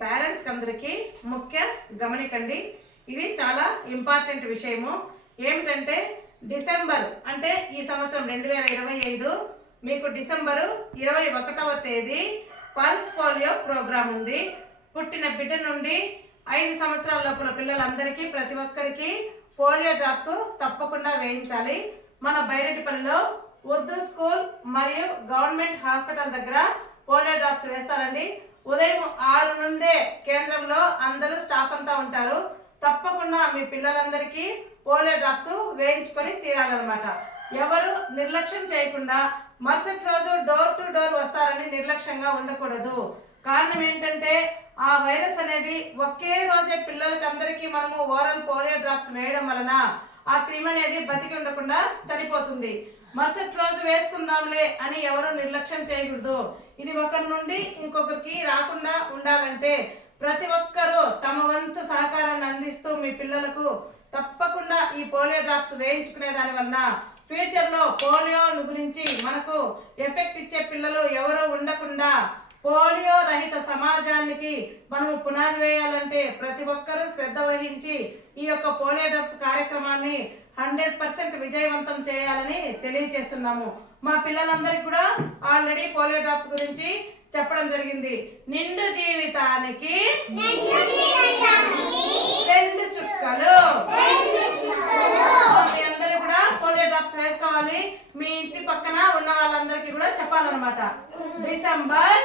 Parents అందరికీ ముఖ్య గమనికండి. ఇది చాలా ఇంపార్టెంట్ విషయము. ఏమిటంటే డిసెంబర్ అంటే ఈ సంవత్సరం 2025 మీకు డిసెంబరు 21వ తేదీ పల్స్ పోలియో ప్రోగ్రాం ఉంది. పుట్టిన బిడ్డ నుండి 5 సంవత్సరాల లోపల పిల్లలందరికీ ప్రతి ఒక్కరికి పోలియో డ్రాప్స్ తప్పకుండా వేయించాలి. మన బైరెడ్డిపల్లిలో ఉర్దూ స్కూల్ మరియు గవర్నమెంట్ హాస్పిటల్ దగ్గర పోలియో డ్రాప్స్ వేస్తారండి. ఉదయం 6 నుండే కేంద్రంలో అందరూ స్టాఫ్ అంతా ఉంటారు. తప్పకుండా మీ పిల్లలందరికీ పోలియో డ్రాప్స్ వేయించుకొని తీరాలన్నమాట. ఎవరు నిర్లక్ష్యం చేయకుండా మరుసటి రోజు డోర్ టు డోర్ వస్తారని నిర్లక్ష్యంగా ఉండకూడదు. కారణం ఏంటంటే ఆ వైరస్ అనేది ఒకే రోజే పిల్లలకి అందరికీ మనము ఓరల్ పోలియో డ్రాప్స్ వేయడం వలన ఆ క్రిమి అనేది బతికి ఉండకుండా చనిపోతుంది. మరుసటి రోజు వేసుకుందాంలే అని ఎవరు నిర్లక్ష్యం చేయకూడదు. ఇది ఒకరి నుండి ఇంకొకరికి రాకుండా ఉండాలంటే ప్రతి ఒక్కరూ తమ వంతు సహకారాన్ని అందిస్తూ మీ పిల్లలకు తప్పకుండా ఈ పోలియో డ్రాప్స్ వేయించుకునే దాని వలన ఫ్యూచర్లో పోలియో గురించి మనకు ఎఫెక్ట్ ఇచ్చే పిల్లలు ఎవరూ ఉండకుండా పోలియో రహిత సమాజానికి మనము పునాది వేయాలంటే ప్రతి ఒక్కరూ శ్రద్ధ వహించి ఈ యొక్క పోలియో డ్రాప్స్ కార్యక్రమాన్ని 100% విజయవంతం చేయాలని తెలియజేస్తున్నాము. మా పిల్లలందరికీ కూడా ఆల్రెడీ పోలియో డ్రాప్స్ గురించి చెప్పడం జరిగింది. నిండు జీవితానికి 2 చుక్కలు. మీ అందరూ కూడా పోలియో డ్రాప్స్ వేసుకోవాలి. మీ ఇంటి పక్కన ఉన్న వాళ్ళందరికీ కూడా చెప్పాలన్నమాట. డిసెంబర్